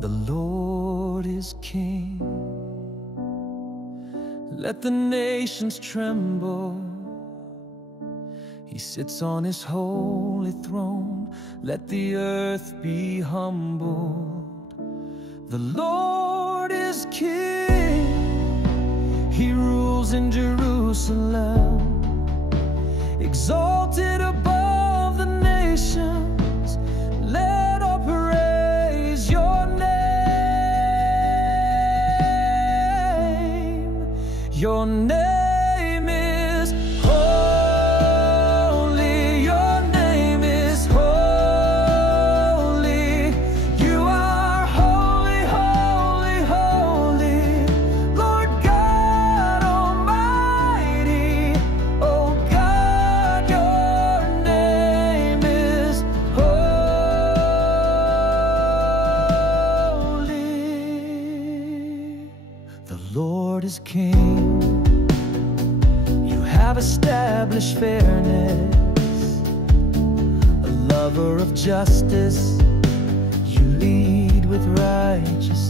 The Lord is King. Let the nations tremble. He sits on his holy throne. Let the earth be humbled. The Lord is King. He rules in Jerusalem, exalted above the nations. Let all praise your name. Your name is holy. Your name is holy. You are holy, holy, holy. Lord God Almighty. Oh God, your name is holy. The Lord is King. You have established fairness, a lover of justice. You lead with righteousness.